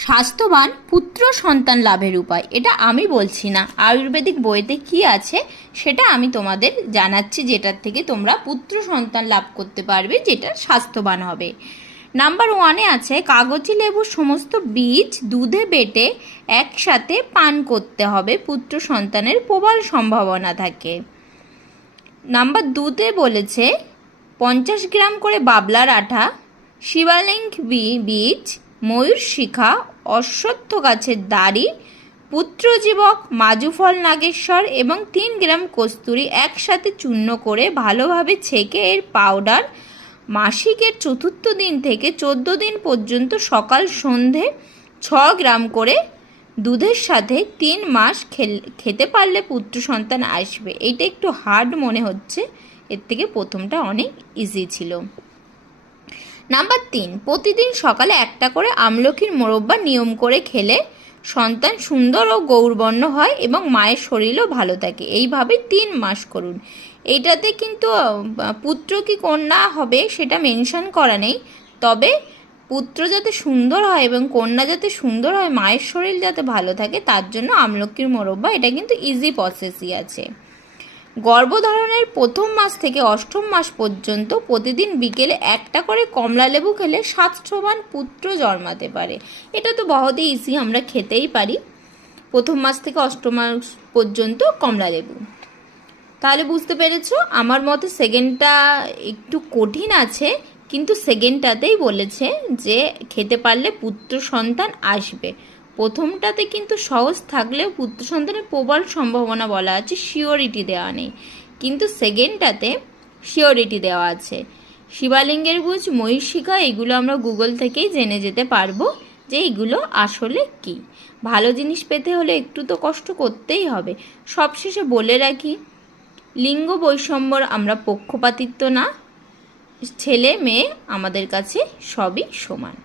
স্বাস্থ্যবান পুত্র সন্তান লাভের উপায়। এটা আমি বলছি না। আয়ুর্বেদিক বইতে কি আছে সেটা আমি তোমাদের জানাচ্ছি, যেটার থেকে তোমরা পুত্র সন্তান লাভ করতে পারবে, যেটা স্বাস্থ্যবান হবে। নাম্বার ওয়ানে আছে, কাগজি লেবুর সমস্ত বীজ দুধে বেটে একসাথে পান করতে হবে। পুত্র সন্তানের প্রবল সম্ভাবনা থাকে। নাম্বার দুতে বলেছে, পঞ্চাশ গ্রাম করে বাবলার আঠা, শিবালিঙ্গ বি- বীজ ময়ূর শিখা, অশ্বত্থ গাছের দাড়ি পুত্রজীবক মাজুফল নাগেশ্বর এবং তিন গ্রাম কস্তুরি একসাথে চূর্ণ করে ভালোভাবে ছেঁকে এর পাউডার মাসিকের চতুর্থ দিন থেকে চোদ্দ দিন পর্যন্ত সকাল সন্ধে ছ গ্রাম করে দুধের সাথে তিন মাস খেতে পারলে পুত্র সন্তান আসবে। এটা একটু হার্ড মনে হচ্ছে। এর থেকে প্রথমটা অনেক ইজি ছিল। নাম্বার তিন, প্রতিদিন সকালে একটা করে আমলকির মোরব্বা নিয়ম করে খেলে সন্তান সুন্দর ও গৌরবর্ণ হয় এবং মায়ের শরীরও ভালো থাকে। এইভাবে তিন মাস করুন। এইটাতে কিন্তু পুত্র কি কন্যা হবে সেটা মেনশন করা নেই। তবে পুত্র যাতে সুন্দর হয় এবং কন্যা যাতে সুন্দর হয়, মায়ের শরীর যাতে ভালো থাকে, তার জন্য আমলকির মোরব্বা, এটা কিন্তু ইজি প্রসেসই আছে। গর্ভধারণের প্রথম মাস থেকে অষ্টম মাস পর্যন্ত প্রতিদিন বিকেলে একটা করে কমলা লেবু খেলে স্বাস্থ্যবান পুত্র জন্মাতে পারে। এটা তো বহুতই ইজি আমরা খেতেই পারি। প্রথম মাস থেকে অষ্টম মাস পর্যন্ত কমলা লেবু। তাহলে বুঝতে পেরেছ, আমার মতে সেকেন্ডটা একটু কঠিন আছে, কিন্তু সেকেন্ডটাতেই বলেছে যে খেতে পারলে পুত্র সন্তান আসবে। প্রথমটাতে কিন্তু সহজ থাকলেও পুত্র সন্তানের প্রবল সম্ভাবনা বলা আছে শিওরিটি দেওয়া নেই। কিন্তু সেকেন্ডটাতে শিওরিটি দেওয়া আছে। শিবালিঙ্গের বুঝ, মহিষিকা, এগুলো আমরা গুগল থেকেই জেনে যেতে পারব যে এগুলো আসলে কি। ভালো জিনিস পেতে হলে একটু তো কষ্ট করতেই হবে। সবশেষে বলে রাখি, লিঙ্গ বৈষম্যর আমরা পক্ষপাতিত্ব না ছেলে মেয়ে আমাদের কাছে সবই সমান।